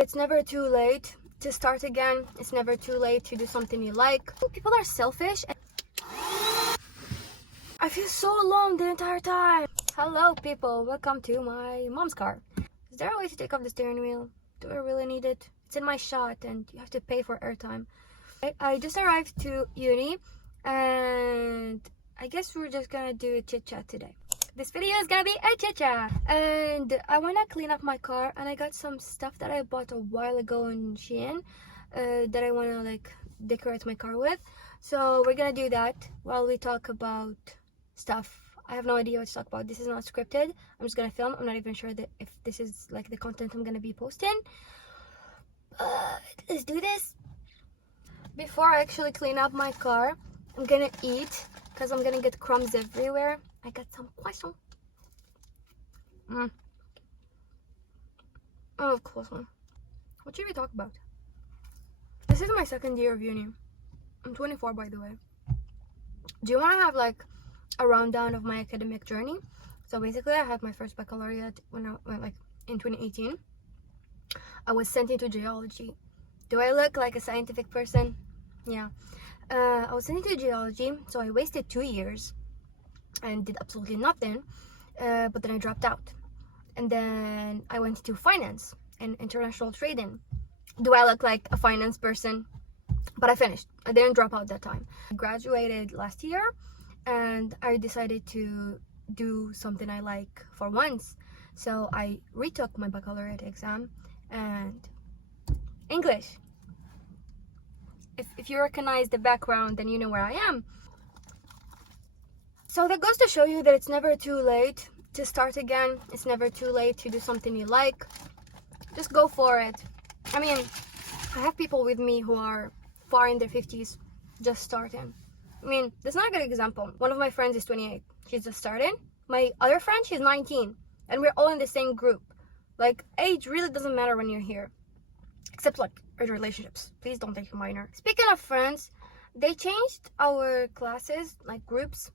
It's never too late to start again. It's never too late to do something you like. People are selfish. I feel so alone the entire time. Hello people, welcome to my mom's car. Is there a way to take off the steering wheel? Do I really need it? It's in my shot and you have to pay for airtime. I just arrived to uni and I guess we're just gonna do a chit chat today. This video is gonna be a chit chat and I wanna clean up my car and I got some stuff that I bought a while ago in Shein that I wanna like decorate my car with. So we're gonna do that while we talk about stuff. I have no idea what to talk about. This is not scripted. I'm just gonna film. I'm not even sure that if this is like the content I'm gonna be posting. Let's do this. Before I actually clean up my car, I'm gonna eat because I'm gonna get crumbs everywhere. I got some croissant. Oh, croissant. What should we talk about? This is my second year of uni. I'm 24, by the way. Do you want to have like a rundown of my academic journey? So basically, I had my first baccalaureate when I went like in 2018. I was sent into geology. Do I look like a scientific person? Yeah. I was sent into geology, so I wasted 2 years and did absolutely nothing. But then I dropped out, and then I went to finance and international trading. Do I look like a finance person? But I finished. I didn't drop out that time. I graduated last year and I decided to do something I like for once. So I retook my baccalaureate exam and English. If you recognize the background, then you know where I am. So that goes to show you that it's never too late to start again. It's never too late to do something you like. Just go for it. I mean, I have people with me who are far in their 50s, just starting. I mean, that's not a good example. One of my friends is 28. She's just starting. My other friend, she's 19. And we're all in the same group. Like, age really doesn't matter when you're here. Except, like, in relationships. Please don't take it minor. Speaking of friends, they changed our classes, like groups.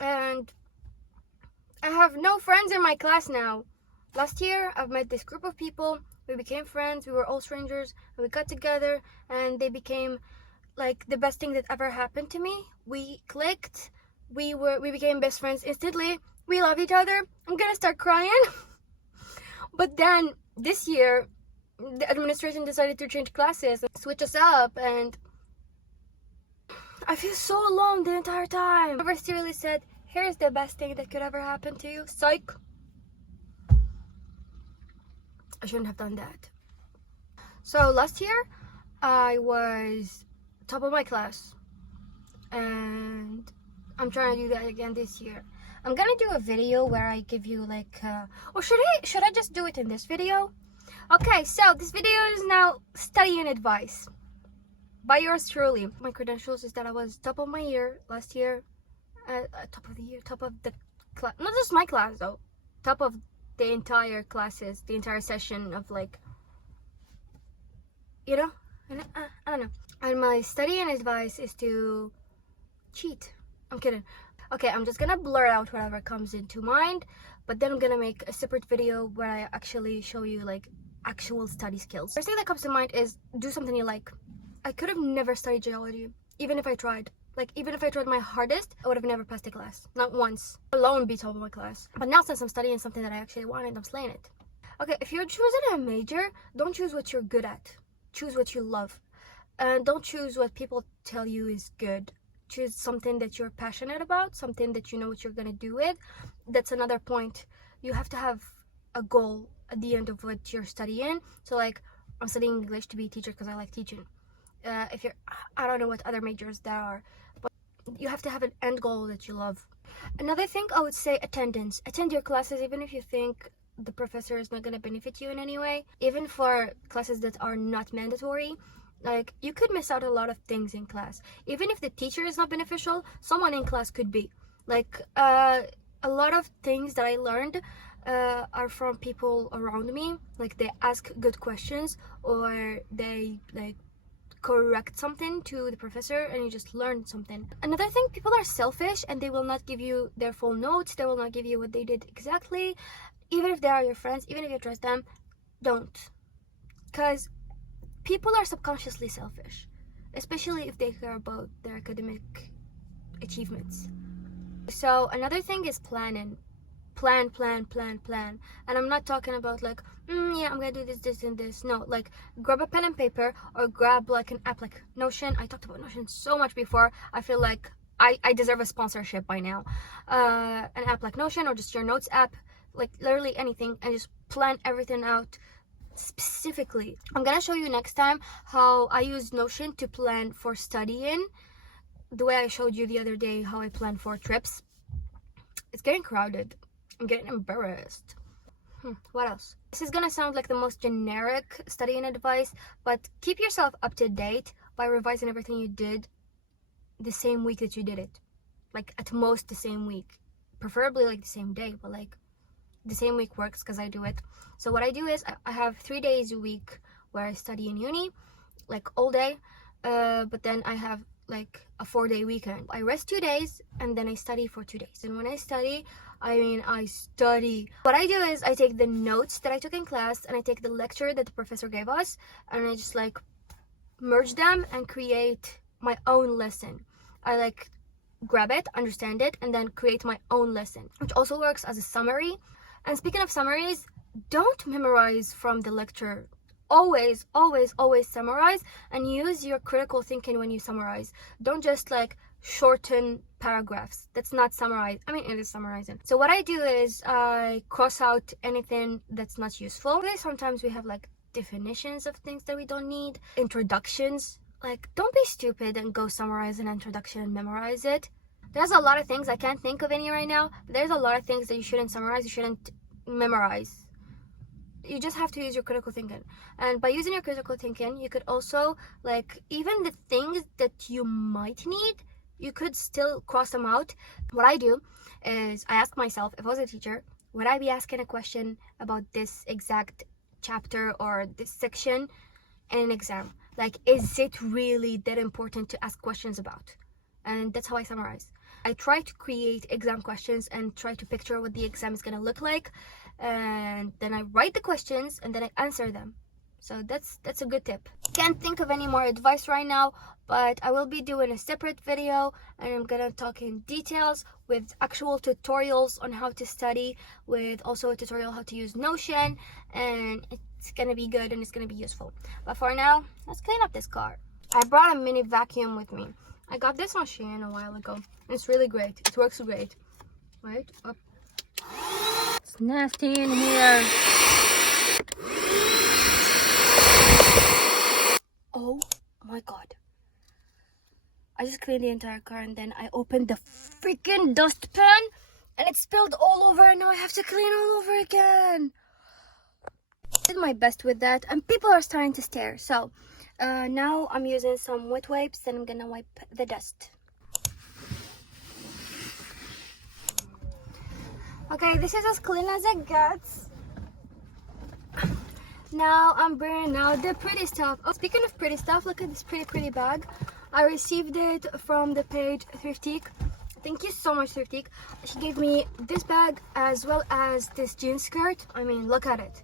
And I have no friends in my class now. Last year, I've met this group of people. We became friends. We were all strangers. And we got together. And they became like the best thing that ever happened to me. We clicked. We became best friends instantly. We love each other. I'm gonna start crying. But then this year, the administration decided to change classes and switch us up, and I feel so alone the entire time. The university really said, here's the best thing that could ever happen to you. Psych. I shouldn't have done that. So last year, I was top of my class, and I'm trying to do that again this year. I'm gonna do a video where I give you like, or should I just do it in this video? Okay, so this video is now study and advice by yours truly. My credentials is that I was top of my year last year, top of the year, top of the class, not just my class though, top of the entire classes, the entire session of like, you know, I don't know. And my study and advice is to cheat. I'm kidding. Okay, I'm just gonna blur out whatever comes into mind, but then I'm gonna make a separate video where I actually show you like actual study skills. First thing that comes to mind is do something you like. I could have never studied geology, even if I tried. Like, even if I tried my hardest, I would have never passed a class. Not once. Alone be top of my class. But now since I'm studying something that I actually wanted, I'm slaying it. Okay, if you're choosing a major, don't choose what you're good at. Choose what you love. And don't choose what people tell you is good. Choose something that you're passionate about, something that you know what you're gonna do with. That's another point. You have to have a goal at the end of what you're studying. So like, I'm studying English to be a teacher because I like teaching. If you're, I don't know what other majors there are, but you have to have an end goal that you love. Another thing I would say, attendance. Attend your classes even if you think the professor is not gonna benefit you in any way. Even for classes that are not mandatory. Like, you could miss out a lot of things in class. Even if the teacher is not beneficial, someone in class could be. Like, a lot of things that I learned are from people around me. Like, they ask good questions, or they, like, correct something to the professor, and you just learn something. Another thing, people are selfish, and they will not give you their full notes. They will not give you what they did exactly. Even if they are your friends, even if you trust them, don't. because people are subconsciously selfish, especially if they care about their academic achievements. So another thing is planning. Plan. And I'm not talking about like, yeah, I'm gonna do this and this. No, like grab a pen and paper, or grab like an app like Notion. I talked about Notion so much before. I feel like I deserve a sponsorship by now. An app like Notion, or just your notes app, like literally anything, and just plan everything out specifically. I'm gonna show you next time how I use Notion to plan for studying, the way I showed you the other day how I plan for trips. It's getting crowded. I'm getting embarrassed. What else? This is gonna sound like the most generic studying advice, but keep yourself up to date by revising everything you did the same week that you did it. Like at most the same week. Preferably like the same day, but like the same week works because I do it. So what I do is I have 3 days a week where I study in uni, like all day, but then I have like a 4-day weekend. I rest 2 days and then I study for 2 days. And when I study, I study. What I do is I take the notes that I took in class and I take the lecture that the professor gave us, and I just like merge them and create my own lesson. I like grab it, understand it, and then create my own lesson, which also works as a summary. And speaking of summaries, don't memorize from the lecture. Always summarize, and use your critical thinking when you summarize. Don't just like shorten paragraphs. That's not summarize. I mean, it is summarizing. So what I do is I cross out anything that's not useful. Sometimes we have like definitions of things that we don't need, introductions. Like, don't be stupid and go summarize an introduction and memorize it. There's a lot of things, I can't think of any right now, but there's a lot of things that you shouldn't summarize, you shouldn't memorize. You just have to use your critical thinking. And by using your critical thinking, you could also, like, even the things that you might need, you could still cross them out. What I do is I ask myself, if I was a teacher, would I be asking a question about this exact chapter or this section in an exam? Like, is it really that important to ask questions about? And that's how I summarize. I try to create exam questions and try to picture what the exam is going to look like, and then I write the questions and then I answer them. So that's a good tip. Can't think of any more advice right now, but I will be doing a separate video and I'm gonna talk in details with actual tutorials on how to study, with also a tutorial how to use Notion, and it's gonna be good and it's gonna be useful. But for now, let's clean up this car. I brought a mini vacuum with me. I got this on Shein a while ago. It's really great. It works great. Right up. It's nasty in here. Oh my god. I just cleaned the entire car and then I opened the freaking dustpan and it spilled all over, and now I have to clean all over again. I did my best with that and people are starting to stare. So now I'm using some wet wipes and I'm gonna wipe the dust. Okay, this is as clean as it gets. Now I'm bringing out the pretty stuff. Oh, speaking of pretty stuff, look at this pretty bag. I received it from the page Thriftique. Thank you so much, Thriftique. She gave me this bag as well as this jean skirt. I mean, look at it.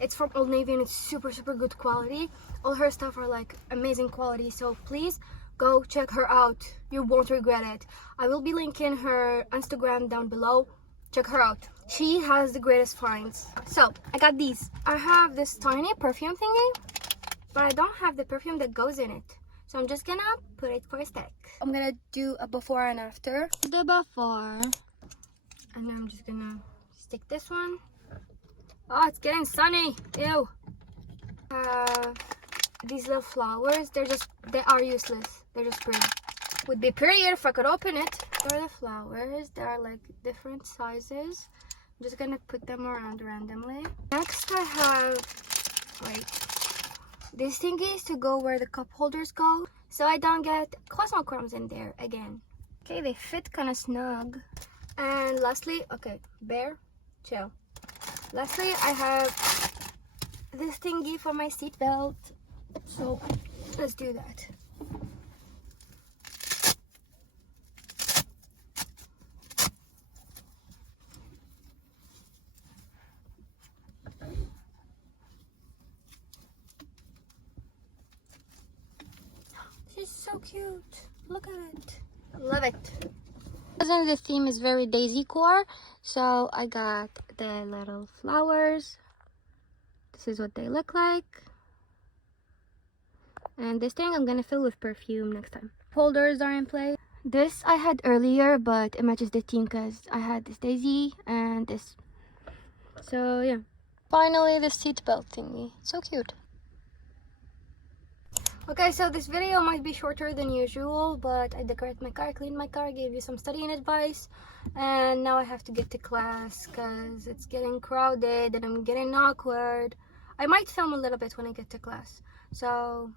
It's from Old Navy and it's super good quality. All her stuff are like amazing quality, so please go check her out. You won't regret it. I will be linking her Instagram down below. Check her out. She has the greatest finds. So I got these. I have this tiny perfume thingy, but I don't have the perfume that goes in it. So I'm just gonna put it for a sec. I'm gonna do a before and after. The before. And then I'm just gonna stick this one. Oh, it's getting sunny. Ew. These little flowers, they are useless. They're just pretty. Would be prettier if I could open it. Here are the flowers. They are like different sizes. I'm just gonna put them around randomly. Next I have, wait, these thingies to go where the cup holders go, so I don't get croissant crumbs in there again. Okay, they fit kind of snug. And lastly, okay, bear, chill. Lastly, I have this thingy for my seat belt. So let's do that. so cute. Look at it. Love it. The theme is very daisy core, so I got the little flowers. This is what they look like. And this thing I'm gonna fill with perfume next time. Holders are in play. This I had earlier, but it matches the theme because I had this daisy and this. So yeah. Finally, the seat belt thingy. So cute. Okay, so this video might be shorter than usual, but I decorated my car, cleaned my car, gave you some studying advice, and now I have to get to class because it's getting crowded and I'm getting awkward. I might film a little bit when I get to class, so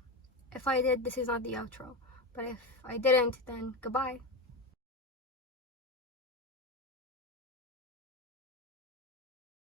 if I did, this is not the outro, but if I didn't, then goodbye.